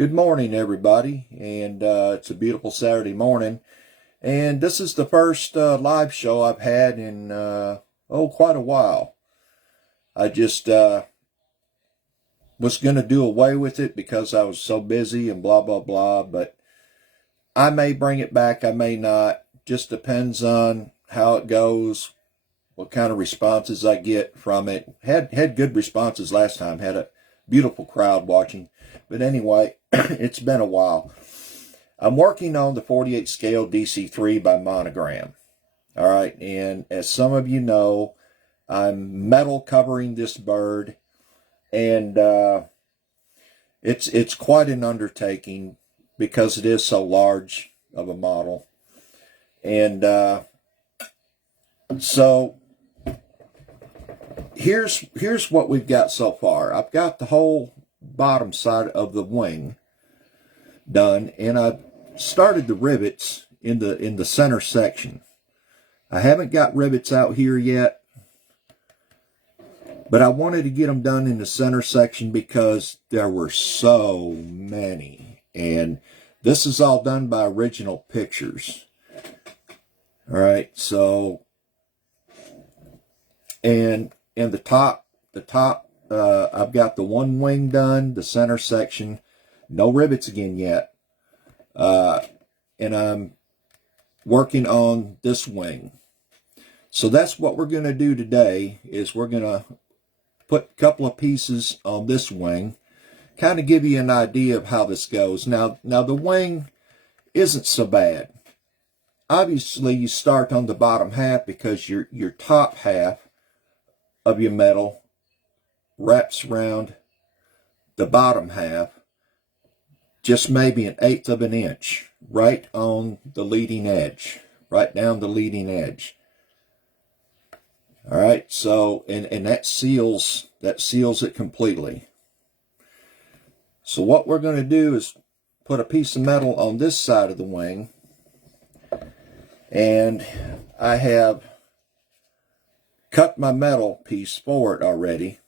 Good morning, everybody, and it's a beautiful Saturday morning. And this is the first live show I've had in, quite a while. I just was going to do away with it because I was so busy and blah, blah, blah. But I may bring it back, I may not. Just depends on how it goes, what kind of responses I get from it. Had good responses last time, had a beautiful crowd watching. But anyway, it's been a while. I'm working on the 48 scale DC-3 by Monogram. All right, and as some of you know, I'm metal covering this bird, and it's quite an undertaking because it is so large of a model. And so here's what we've got so far. I've got the whole bottom side of the wing done, and I've started the rivets in the center section. I haven't got rivets out here yet, but I wanted to get them done in the center section because there were so many, and this is all done by original pictures. All right, so and the top I've got the one wing done, the center section, no rivets again yet, and I'm working on this wing. So that's what we're going to do today, is we're going to put a couple of pieces on this wing, kind of give you an idea of how this goes. Now the wing isn't so bad. Obviously, you start on the bottom half because your top half of your metal wraps around the bottom half, just maybe 1/8 of an inch, right on the leading edge, right down the leading edge. All right, so and that seals it completely. So what we're going to do is put a piece of metal on this side of the wing, and I have cut my metal piece for it already.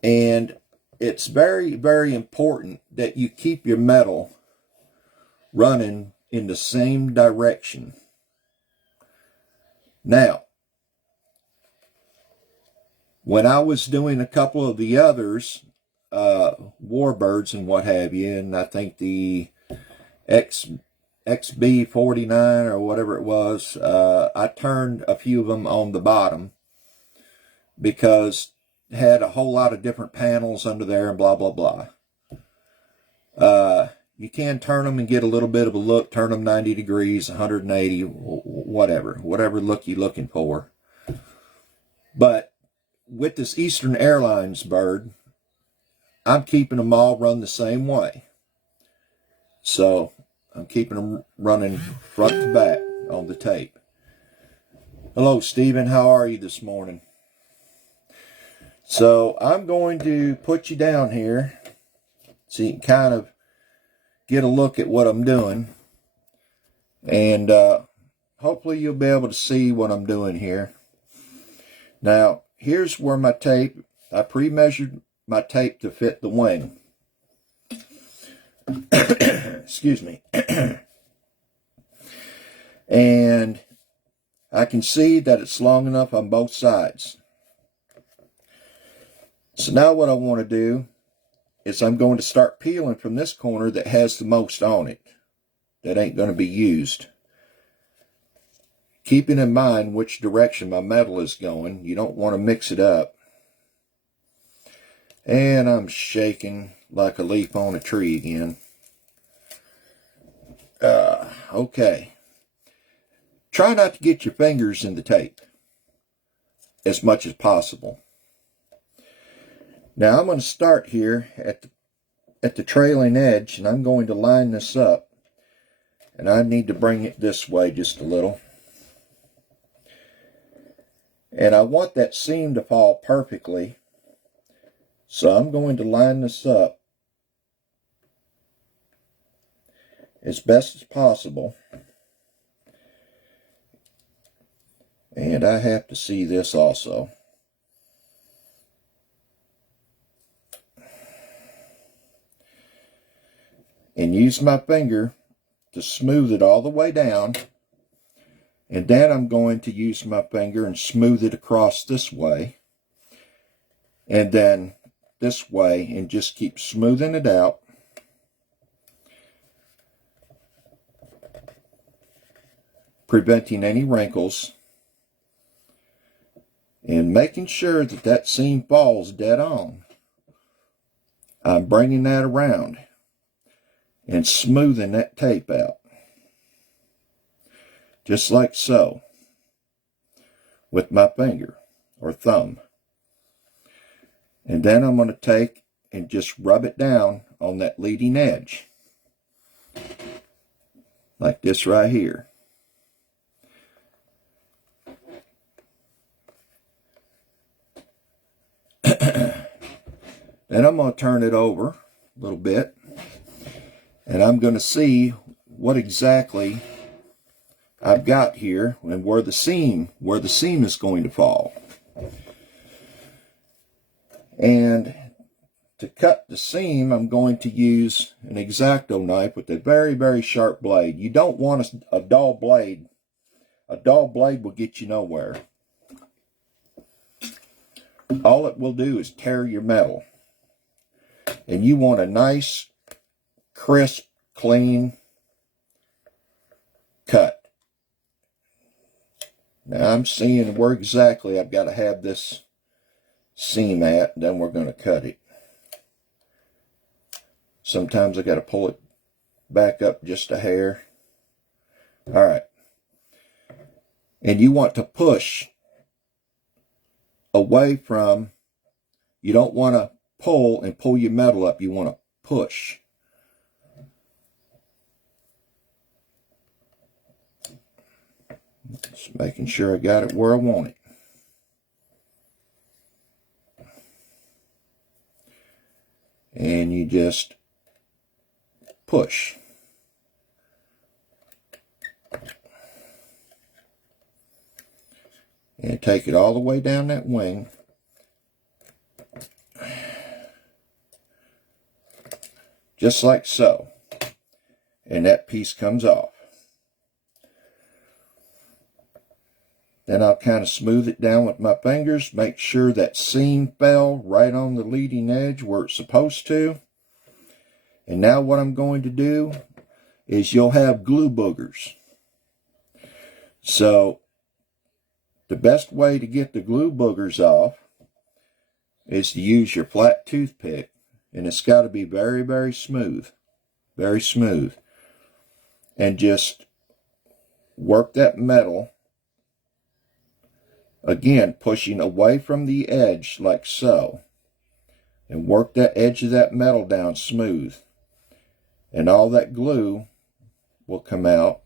And it's very, very important that you keep your metal running in the same direction. Now, when I was doing a couple of the others, warbirds and what have you, and I think the XB49 or whatever it was, I turned a few of them on the bottom because it had a whole lot of different panels under there and blah, blah, blah. You can turn them and get a little bit of a look, turn them 90 degrees, 180, whatever look you're looking for. But with this Eastern Airlines bird, I'm keeping them all run the same way. So I'm keeping them running front to back on the tape. Hello, Stephen. How are you this morning? So I'm going to put you down here so you can kind of get a look at what I'm doing. And hopefully you'll be able to see what I'm doing here. Now, here's where my tape, I pre-measured my tape to fit the wing. Excuse me. And I can see that it's long enough on both sides. So now what I want to do is I'm going to start peeling from this corner that has the most on it, that ain't going to be used. Keeping in mind which direction my metal is going. You don't want to mix it up. And I'm shaking like a leaf on a tree again. Okay. Try not to get your fingers in the tape as much as possible. Now I'm going to start here at the trailing edge, and I'm going to line this up. And I need to bring it this way just a little. And I want that seam to fall perfectly. So I'm going to line this up as best as possible. And I have to see this also. and use my finger to smooth it all the way down. And then I'm going to use my finger and smooth it across this way. And then this way, and just keep smoothing it out. Preventing any wrinkles. And making sure that that seam falls dead on. I'm bringing that around and smoothing that tape out. Just like so. With my finger or thumb. And then I'm going to take and just rub it down on that leading edge. Like this right here. Then I'm going to turn it over a little bit. And I'm going to see what exactly I've got here and where the seam is going to fall. And to cut the seam, I'm going to use an X-Acto knife with a very, very sharp blade. You don't want a dull blade. A dull blade will get you nowhere. All it will do is tear your metal. And you want a nice, crisp, clean cut. Now I'm seeing where exactly I've got to have this seam at, and then we're going to cut it. Sometimes I got to pull it back up just a hair. Alright. And you want to push away from, you don't want to pull and pull your metal up, you want to push. Just making sure I got it where I want it. And you just push. And take it all the way down that wing. Just like so. And that piece comes off. Then I'll kind of smooth it down with my fingers. Make sure that seam fell right on the leading edge where it's supposed to. And now what I'm going to do is you'll have glue boogers. So the best way to get the glue boogers off is to use your flat toothpick. And it's got to be very, very smooth. Very smooth. And just work that metal. Again, pushing away from the edge like so. And work that edge of that metal down smooth. And all that glue will come out.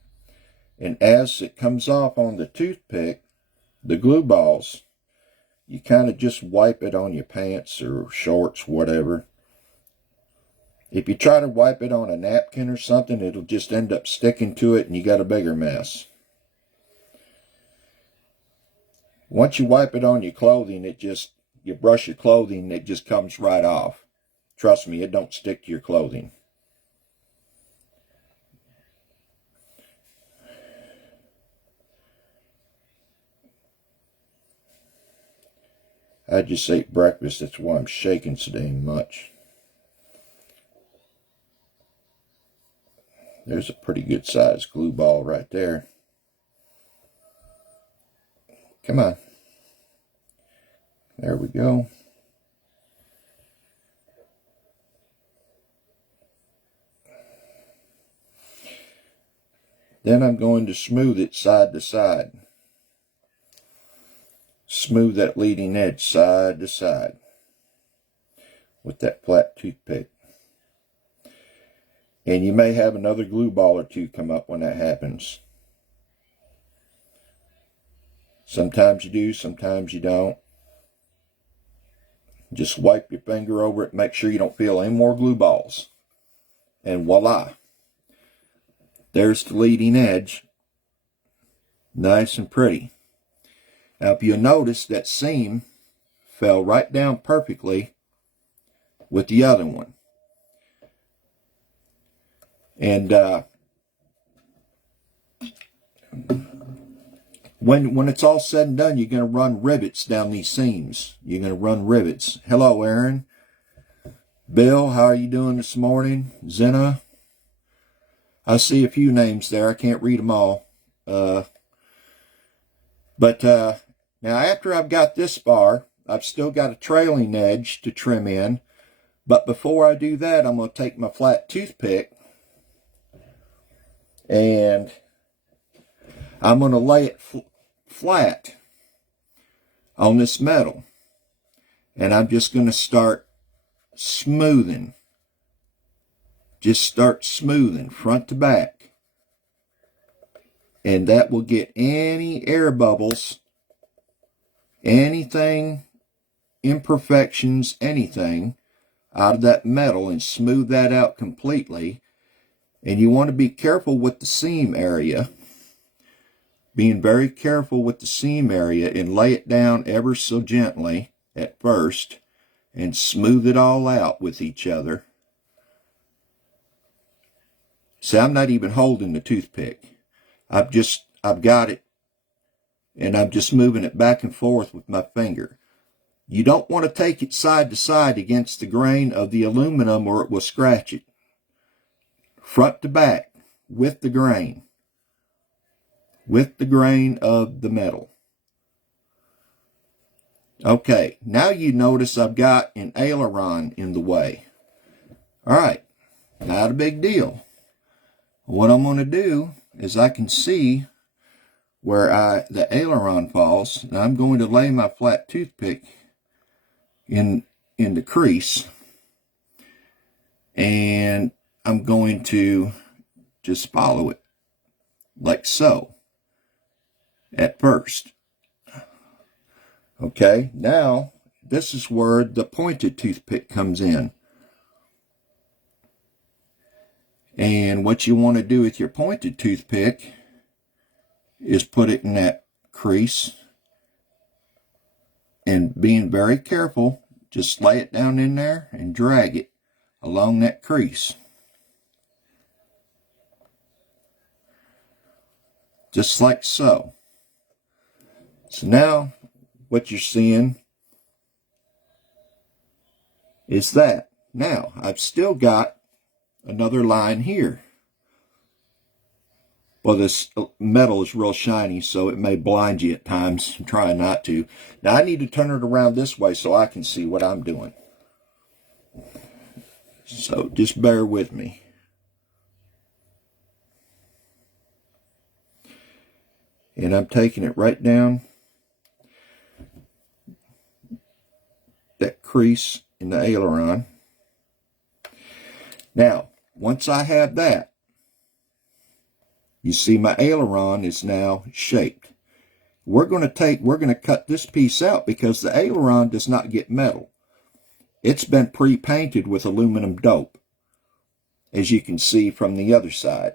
And as it comes off on the toothpick, the glue balls, you kind of just wipe it on your pants or shorts, whatever. If you try to wipe it on a napkin or something, it'll just end up sticking to it and you got a bigger mess. Once you wipe it on your clothing, you brush your clothing, it just comes right off. Trust me, it don't stick to your clothing. I just ate breakfast, that's why I'm shaking so dang much. There's a pretty good sized glue ball right there. Come on. There we go. Then I'm going to smooth it side to side. Smooth that leading edge side to side with that flat toothpick. And you may have another glue ball or two come up when that happens. Sometimes you do, sometimes you don't. Just wipe your finger over it, make sure you don't feel any more glue balls. And voila. There's the leading edge. Nice and pretty. Now if you'll notice, that seam fell right down perfectly with the other one. And when it's all said and done, you're going to run rivets down these seams. You're going to run rivets. Hello, Aaron. Bill, how are you doing this morning? Zena. I see a few names there. I can't read them all. But now after I've got this bar, I've still got a trailing edge to trim in. But before I do that, I'm going to take my flat toothpick and I'm going to lay it flat on this metal. And I'm just going to start smoothing. Just start smoothing front to back. And that will get any air bubbles, anything, imperfections, anything out of that metal and smooth that out completely. And you want to be careful with the seam area. Being very careful with the seam area and lay it down ever so gently at first and smooth it all out with each other. See, I'm not even holding the toothpick. I've got it and I'm just moving it back and forth with my finger. You don't want to take it side to side against the grain of the aluminum or it will scratch it. Front to back with the grain. With the grain of the metal. Okay, now you notice I've got an aileron in the way. Alright, not a big deal. What I'm going to do is I can see where the aileron falls, and I'm going to lay my flat toothpick in the crease, and I'm going to just follow it like so at first. Okay, now this is where the pointed toothpick comes in. And what you want to do with your pointed toothpick is put it in that crease and being very careful, just lay it down in there and drag it along that crease. Just like so. So now what you're seeing is that. Now I've still got another line here. Well, this metal is real shiny, so it may blind you at times. I'm trying not to. Now I need to turn it around this way so I can see what I'm doing. So just bear with me. And I'm taking it right down that crease in the aileron. Now, once I have that, you see my aileron is now shaped. We're going to cut this piece out because the aileron does not get metal. It's been pre-painted with aluminum dope, as you can see from the other side.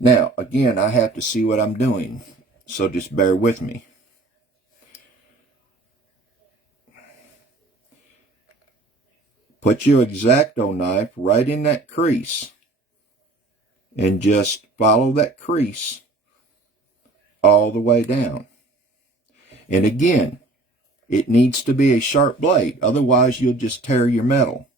Now, again, I have to see what I'm doing, so just bear with me. Put your X-Acto knife right in that crease and just follow that crease all the way down. And again, it needs to be a sharp blade, otherwise you'll just tear your metal.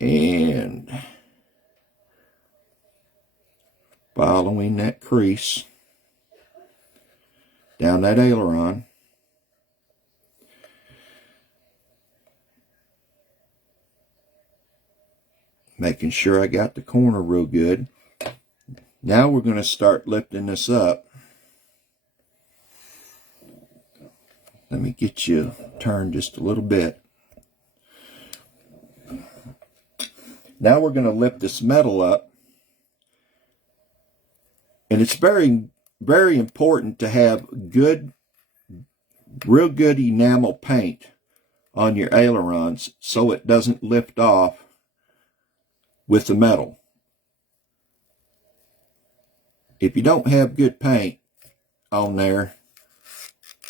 And following that crease down that aileron, making sure I got the corner real good. Now we're going to start lifting this up. Let me get you turned just a little bit. Now we're going to lift this metal up. And it's very, very important to have real good enamel paint on your ailerons so it doesn't lift off with the metal. If you don't have good paint on there,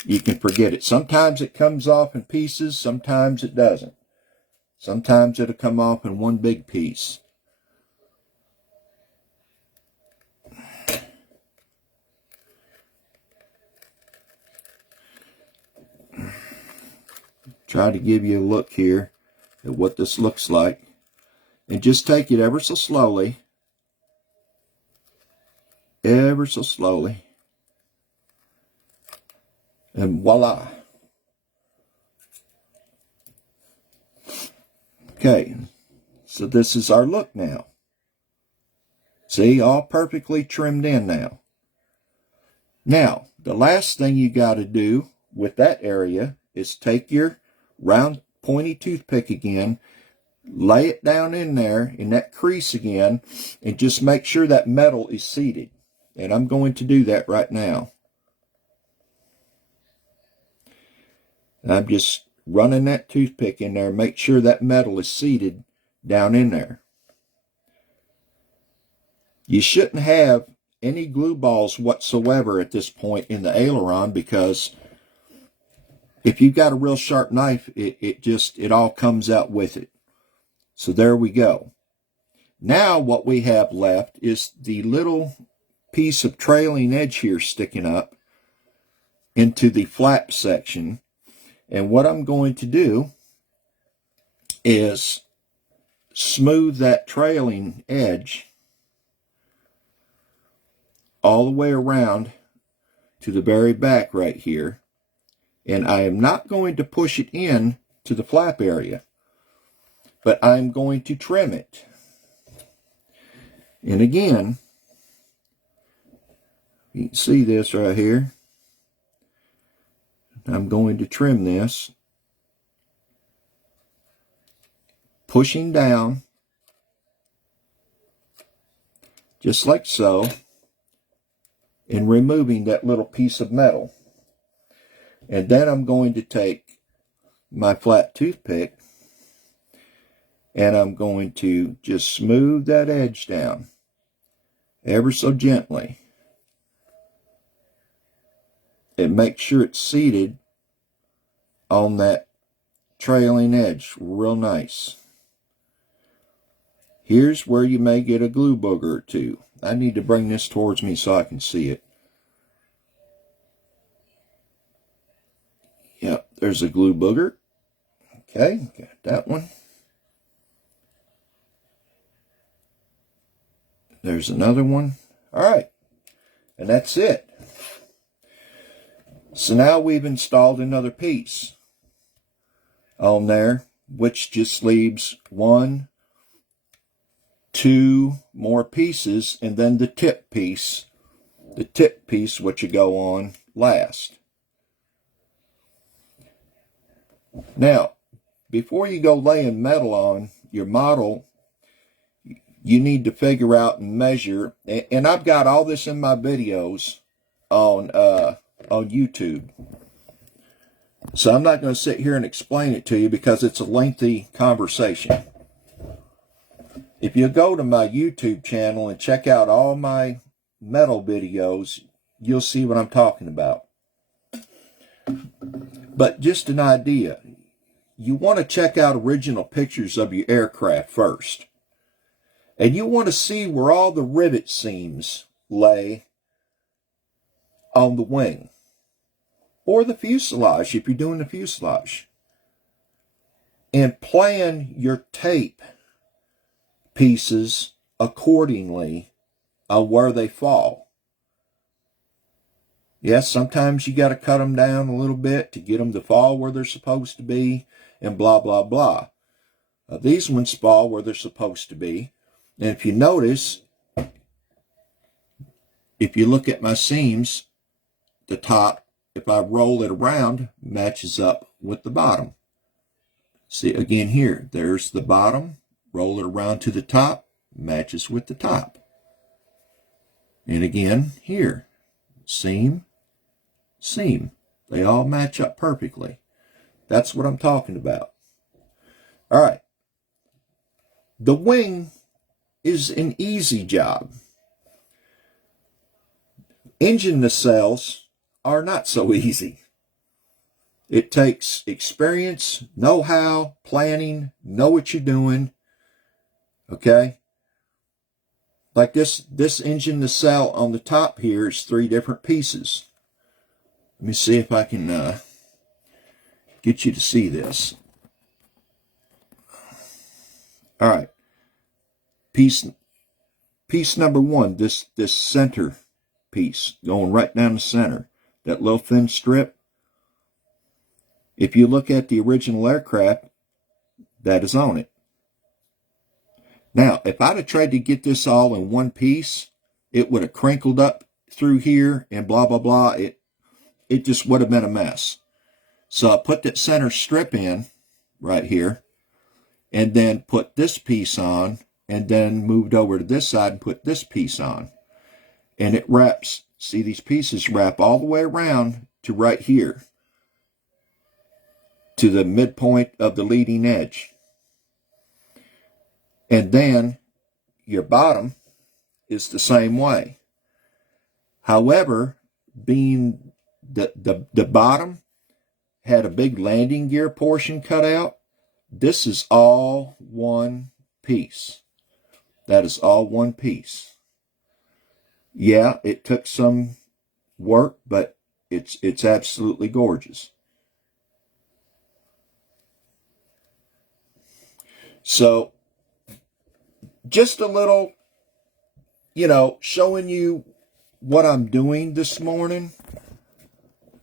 you can forget it. Sometimes it comes off in pieces, sometimes it doesn't. Sometimes it'll come off in one big piece. Try to give you a look here at what this looks like. And just take it ever so slowly. Ever so slowly. And voila. Okay, so this is our look now. See, all perfectly trimmed in now. Now, the last thing you got to do with that area is take your round pointy toothpick again, lay it down in there in that crease again, and just make sure that metal is seated. And I'm going to do that right now. I'm just running that toothpick in there, make sure that metal is seated down in there. You shouldn't have any glue balls whatsoever at this point in the aileron, because if you've got a real sharp knife, it all comes out with it. So there we go. Now what we have left is the little piece of trailing edge here sticking up into the flap section. And what I'm going to do is smooth that trailing edge all the way around to the very back right here. And I am not going to push it in to the flap area, but I'm going to trim it. And again, you can see this right here. I'm going to trim this, pushing down, just like so, and removing that little piece of metal. And then I'm going to take my flat toothpick, and I'm going to just smooth that edge down, ever so gently. And make sure it's seated on that trailing edge real nice. Here's where you may get a glue booger or two. I need to bring this towards me so I can see it. Yep, there's a glue booger. Okay, got that one. There's another one. All right, and that's it. So now we've installed another piece on there, which just leaves 1, 2 more pieces, and then the tip piece which you go on last. Now, before you go laying metal on your model, you need to figure out and measure, and I've got all this in my videos on YouTube. So I'm not going to sit here and explain it to you because it's a lengthy conversation. If you go to my YouTube channel and check out all my metal videos, you'll see what I'm talking about. But just an idea, you want to check out original pictures of your aircraft first. And you want to see where all the rivet seams lay on the wing. Or the fuselage, if you're doing the fuselage. And plan your tape pieces accordingly on where they fall. Yes, sometimes you got to cut them down a little bit to get them to fall where they're supposed to be, and blah, blah, blah. These ones fall where they're supposed to be. And if you notice, if you look at my seams, the top, if I roll it around, matches up with the bottom. See, again here, there's the bottom, roll it around to the top, matches with the top. And again, here, seam, seam. They all match up perfectly. That's what I'm talking about. All right. The wing is an easy job. Engine nacelles are not so easy. It takes experience, know-how, planning, know what you're doing. Okay? Like this engine nacelle on the top here is 3 different pieces. Let me see if I can get you to see this. All right. Piece number 1, this center piece going right down the center, that little thin strip. If you look at the original aircraft, that is on it. Now, if I'd have tried to get this all in one piece, it would have crinkled up through here and blah, blah, blah. It just would have been a mess. So I put that center strip in right here and then put this piece on and then moved over to this side and put this piece on. And it wraps, see these pieces wrap all the way around to right here, to the midpoint of the leading edge. And then your bottom is the same way. However, being the bottom had a big landing gear portion cut out, this is all one piece. That is all one piece. Yeah, it took some work, but it's absolutely gorgeous. So, just a little, showing you what I'm doing this morning,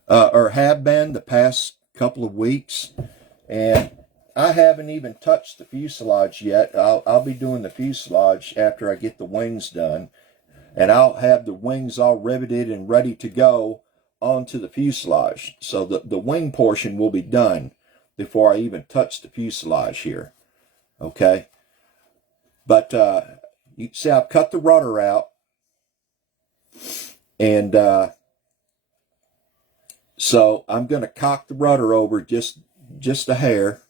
or have been the past couple of weeks. And I haven't even touched the fuselage yet. I'll be doing the fuselage after I get the wings done. And I'll have the wings all riveted and ready to go onto the fuselage. So the wing portion will be done before I even touch the fuselage here. Okay? But you see I've cut the rudder out. And so I'm going to cock the rudder over just a hair.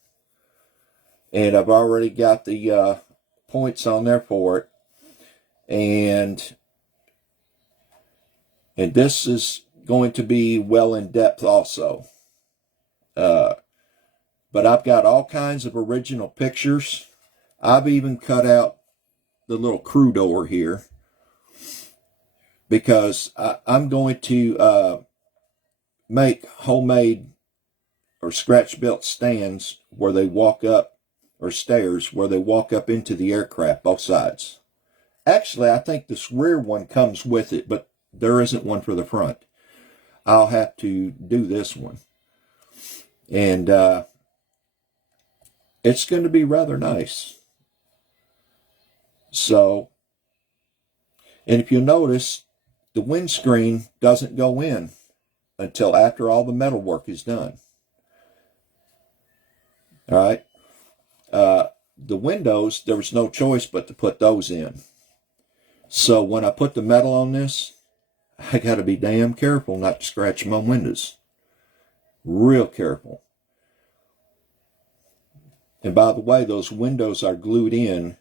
And I've already got the points on there for it. And this is going to be well in depth also. But I've got all kinds of original pictures. I've even cut out the little crew door here, because I'm going to make homemade or scratch-built stands where they walk up, or stairs where they walk up into the aircraft, both sides. Actually, I think this rear one comes with it, but there isn't one for the front. I'll have to do this one. And it's going to be rather nice. So, and if you notice, the windscreen doesn't go in until after all the metal work is done. All right. The windows, there was no choice but to put those in. So when I put the metal on this, I got to be damn careful not to scratch my windows. Real careful. And by the way, those windows are glued in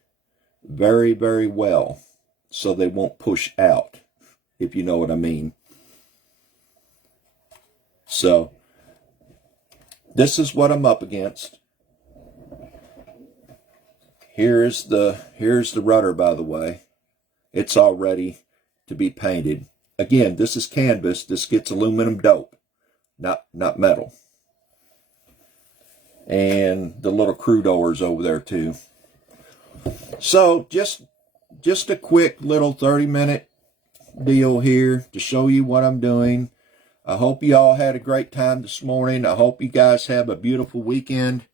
very, very well, so they won't push out, if you know what I mean. So, this is what I'm up against. Here's the rudder, by the way. It's all ready to be painted. Again, this is canvas. This gets aluminum dope, not metal. And the little crew doors over there too. So just a quick little 30-minute deal here to show you what I'm doing. I hope you all had a great time this morning. I hope you guys have a beautiful weekend.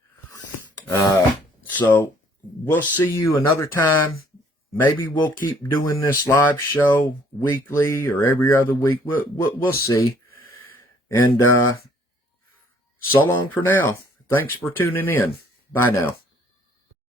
So we'll see you another time. Maybe we'll keep doing this live show weekly or every other week. We'll see. And so long for now. Thanks for tuning in. Bye now.